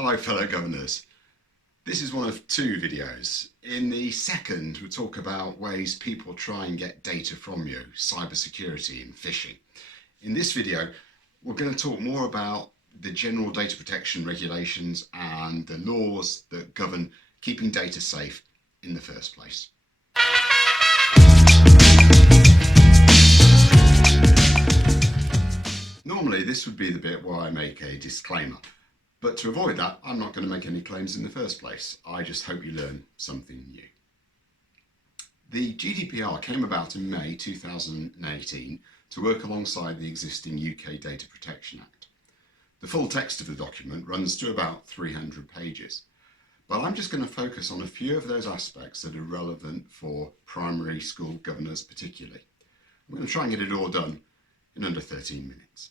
Hello fellow governors. This is one of two videos. In the second we'll talk about ways people try and get data from you, cybersecurity and phishing. In this video we're going to talk more about the general data protection regulations and the laws that govern keeping data safe in the first place. Normally this would be the bit where I make a disclaimer. But to avoid that, I'm not going to make any claims in the first place. I just hope you learn something new. The GDPR came about in May 2018 to work alongside the existing UK Data Protection Act. The full text of the document runs to about 300 pages, but I'm just going to focus on a few of those aspects that are relevant for primary school governors particularly. I'm going to try and get it all done in under 13 minutes.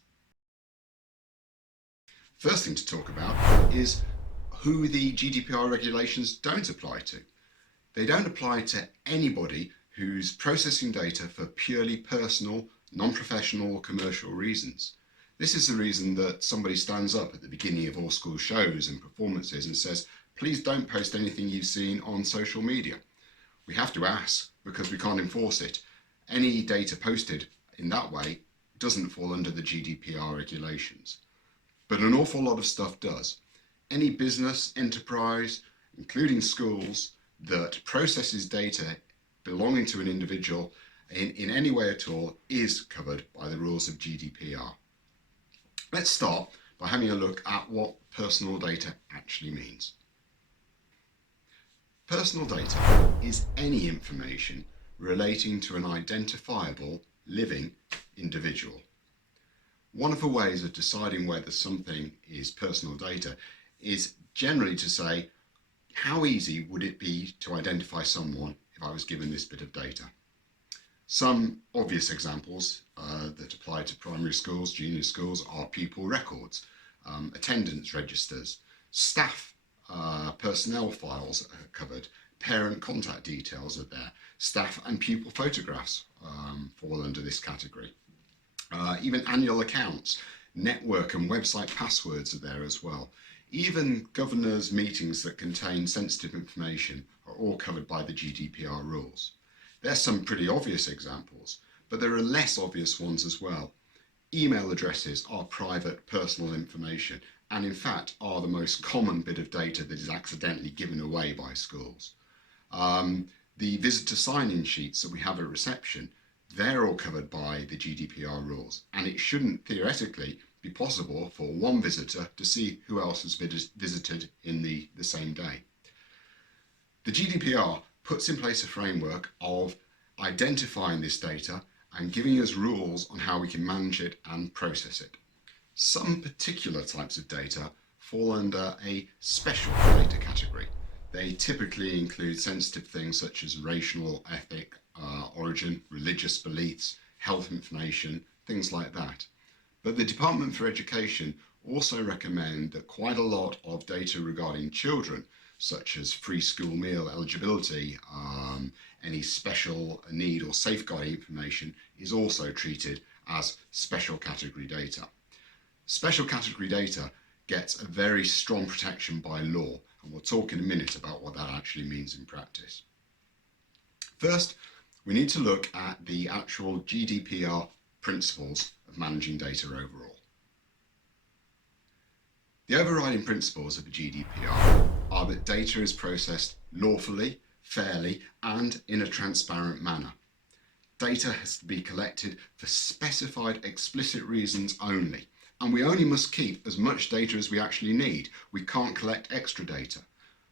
First thing to talk about is who the GDPR regulations don't apply to. They don't apply to anybody who's processing data for purely personal, non-professional or commercial reasons. This is the reason that somebody stands up at the beginning of all school shows and performances and says, please don't post anything you've seen on social media. We have to ask because we can't enforce it. Any data posted in that way doesn't fall under the GDPR regulations. But an awful lot of stuff does. Any business, enterprise, including schools, that processes data belonging to an individual in any way at all is covered by the rules of GDPR. Let's start by having a look at what personal data actually means. Personal data is any information relating to an identifiable living individual. One of the ways of deciding whether something is personal data is generally to say, how easy would it be to identify someone if I was given this bit of data? Some obvious examples that apply to primary schools, junior schools, are pupil records, attendance registers, staff personnel files are covered, parent contact details are there, staff and pupil photographs fall under this category. Even annual accounts, network and website passwords are there as well. Even governors' meetings that contain sensitive information are all covered by the GDPR rules. There's some pretty obvious examples, but there are less obvious ones as well. Email addresses are private personal information and in fact are the most common bit of data that is accidentally given away by schools. The visitor sign-in sheets that we have at reception, they're all covered by the GDPR rules, and it shouldn't theoretically be possible for one visitor to see who else has visited in the same day. The GDPR puts in place a framework of identifying this data and giving us rules on how we can manage it and process it. Some particular types of data fall under a special data category. They typically include sensitive things such as racial, ethnic, origin, religious beliefs, health information, things like that. But the Department for Education also recommend that quite a lot of data regarding children, such as free school meal eligibility, any special need or safeguarding information, is also treated as special category data. Special category data gets a very strong protection by law, and we'll talk in a minute about what that actually means in practice. First, we need to look at the actual GDPR principles of managing data overall. The overriding principles of the GDPR are that data is processed lawfully, fairly, and in a transparent manner. Data has to be collected for specified explicit reasons only, and we only must keep as much data as we actually need. We can't collect extra data.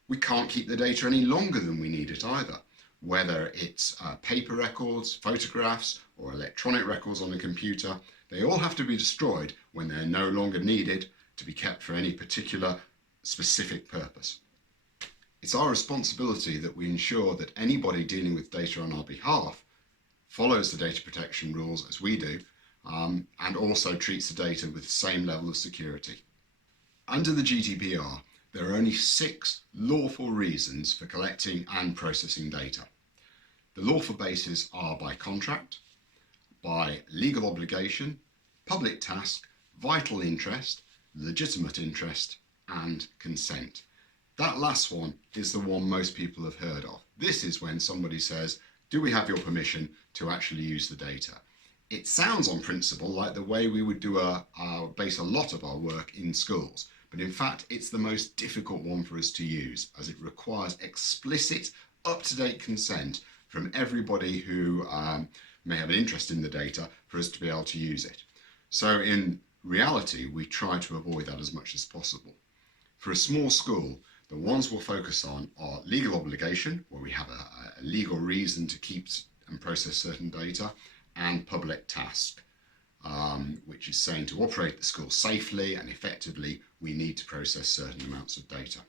We can't keep the data any longer than we need it either. Whether it's paper records, photographs, or electronic records on a computer, they all have to be destroyed when they're no longer needed to be kept for any particular specific purpose. It's our responsibility that we ensure that anybody dealing with data on our behalf follows the data protection rules as we do, and also treats the data with the same level of security. Under the GDPR, there are only 6 lawful reasons for collecting and processing data. The lawful bases are by contract, by legal obligation, public task, vital interest, legitimate interest, and consent. That last one is the one most people have heard of. This is when somebody says, do we have your permission to actually use the data? It sounds on principle like the way we would do base a lot of our work in schools, but in fact it's the most difficult one for us to use, as it requires explicit, up-to-date consent from everybody who may have an interest in the data for us to be able to use it. So in reality, we try to avoid that as much as possible. For a small school, the ones we'll focus on are legal obligation, where we have a legal reason to keep and process certain data, and public task, which is saying to operate the school safely and effectively, we need to process certain amounts of data.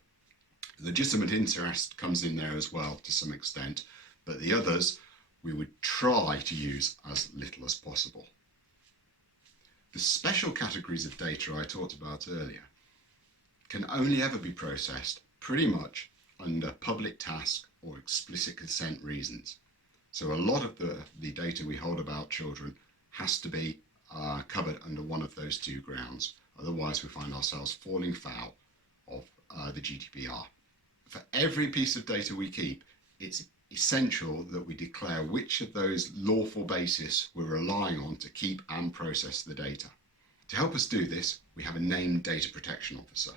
Legitimate interest comes in there as well to some extent, but the others we would try to use as little as possible. The special categories of data I talked about earlier can only ever be processed pretty much under public task or explicit consent reasons. So a lot of the data we hold about children has to be covered under one of those two grounds. Otherwise, we find ourselves falling foul of the GDPR. For every piece of data we keep, it's essential that we declare which of those lawful bases we're relying on to keep and process the data. To help us do this, we have a named data protection officer.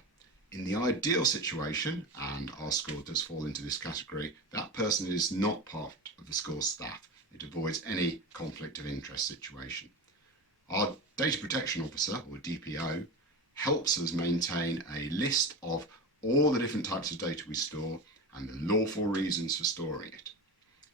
In the ideal situation, and our school does fall into this category, that person is not part of the school staff. It avoids any conflict of interest situation. Our data protection officer, or DPO, helps us maintain a list of all the different types of data we store and the lawful reasons for storing it.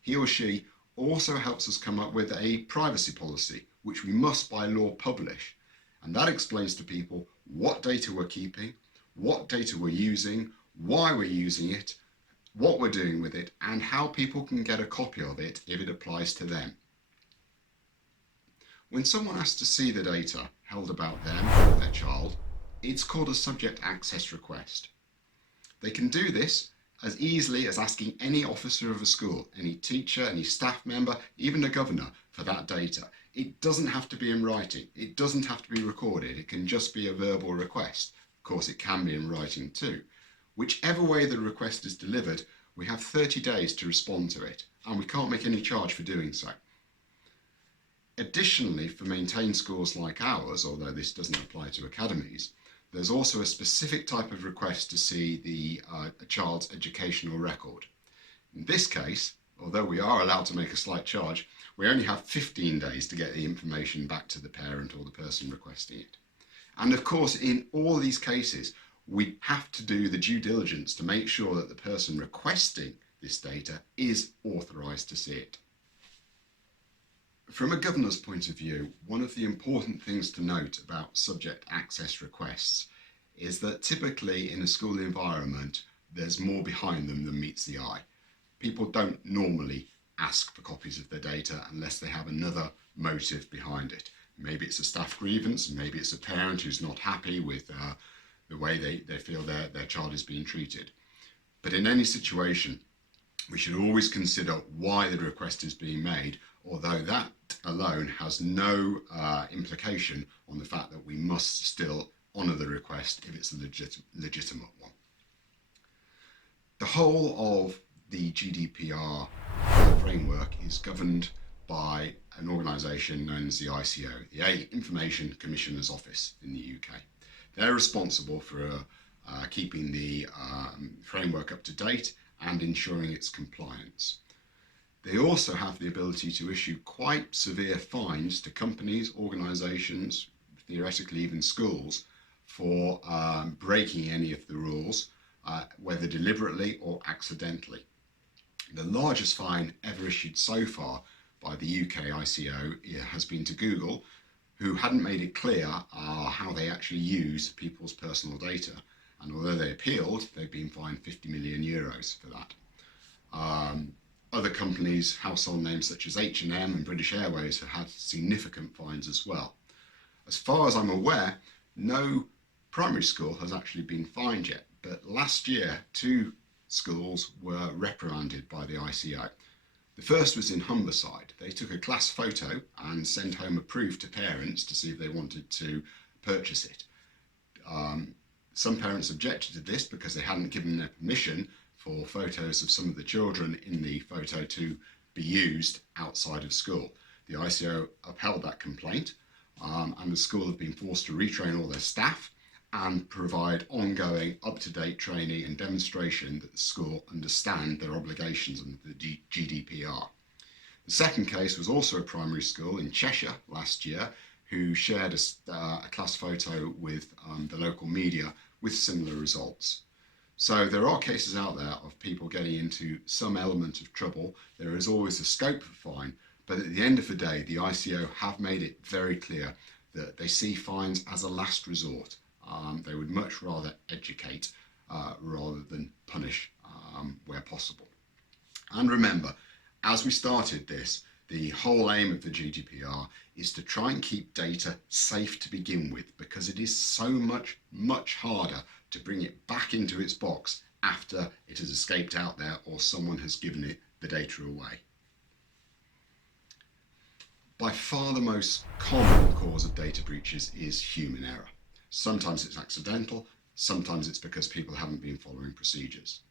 He or she also helps us come up with a privacy policy, which we must by law publish. And that explains to people what data we're keeping, what data we're using, why we're using it, what we're doing with it, and how people can get a copy of it if it applies to them. When someone asks to see the data held about them or their child, it's called a subject access request. They can do this as easily as asking any officer of a school, any teacher, any staff member, even a governor for that data. It doesn't have to be in writing. It doesn't have to be recorded. It can just be a verbal request. Of course, it can be in writing too. Whichever way the request is delivered, we have 30 days to respond to it, and we can't make any charge for doing so. Additionally, for maintained schools like ours, although this doesn't apply to academies, there's also a specific type of request to see a child's educational record. In this case, although we are allowed to make a slight charge, we only have 15 days to get the information back to the parent or the person requesting it. And of course, in all these cases, we have to do the due diligence to make sure that the person requesting this data is authorised to see it. From a governor's point of view, one of the important things to note about subject access requests is that typically in a school environment, there's more behind them than meets the eye. People don't normally ask for copies of their data unless they have another motive behind it. Maybe it's a staff grievance, maybe it's a parent who's not happy with the way they feel their child is being treated. But in any situation, we should always consider why the request is being made, although that alone has no implication on the fact that we must still honour the request if it's a legitimate one. The whole of the GDPR framework is governed by an organisation known as the ICO, the Information Commissioner's Office in the UK. They're responsible for keeping the framework up to date and ensuring its compliance. They also have the ability to issue quite severe fines to companies, organisations, theoretically even schools, for breaking any of the rules, whether deliberately or accidentally. The largest fine ever issued so far by the UK ICO has been to Google, who hadn't made it clear how they actually use people's personal data. And although they appealed, they've been fined €50 million for that. Other companies, household names such as H&M and British Airways, have had significant fines as well. As far as I'm aware, no primary school has actually been fined yet, but last year 2 schools were reprimanded by the ICO. The first was in Humberside. They took a class photo and sent home a proof to parents to see if they wanted to purchase it. Some parents objected to this because they hadn't given their permission for photos of some of the children in the photo to be used outside of school. The ICO upheld that complaint, and the school have been forced to retrain all their staff and provide ongoing up-to-date training and demonstration that the school understand their obligations under the GDPR. The second case was also a primary school in Cheshire last year who shared a class photo with the local media with similar results. So there are cases out there of people getting into some element of trouble. There is always a scope for fine, but at the end of the day, the ICO have made it very clear that they see fines as a last resort. They would much rather educate rather than punish where possible. And remember, as we started this, the whole aim of the GDPR is to try and keep data safe to begin with, because it is so much harder to bring it back into its box after it has escaped out there or someone has given it the data away. By far the most common cause of data breaches is human error. Sometimes it's accidental, sometimes it's because people haven't been following procedures.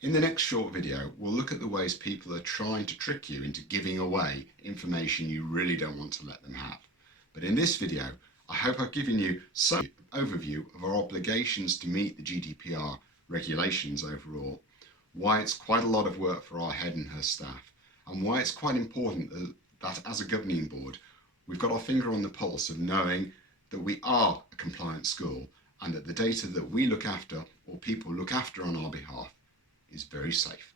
In the next short video, we'll look at the ways people are trying to trick you into giving away information you really don't want to let them have. But in this video, I hope I've given you some overview of our obligations to meet the GDPR regulations overall, why it's quite a lot of work for our head and her staff, and why it's quite important that as a governing board, we've got our finger on the pulse of knowing that we are a compliant school and that the data that we look after or people look after on our behalf is very safe.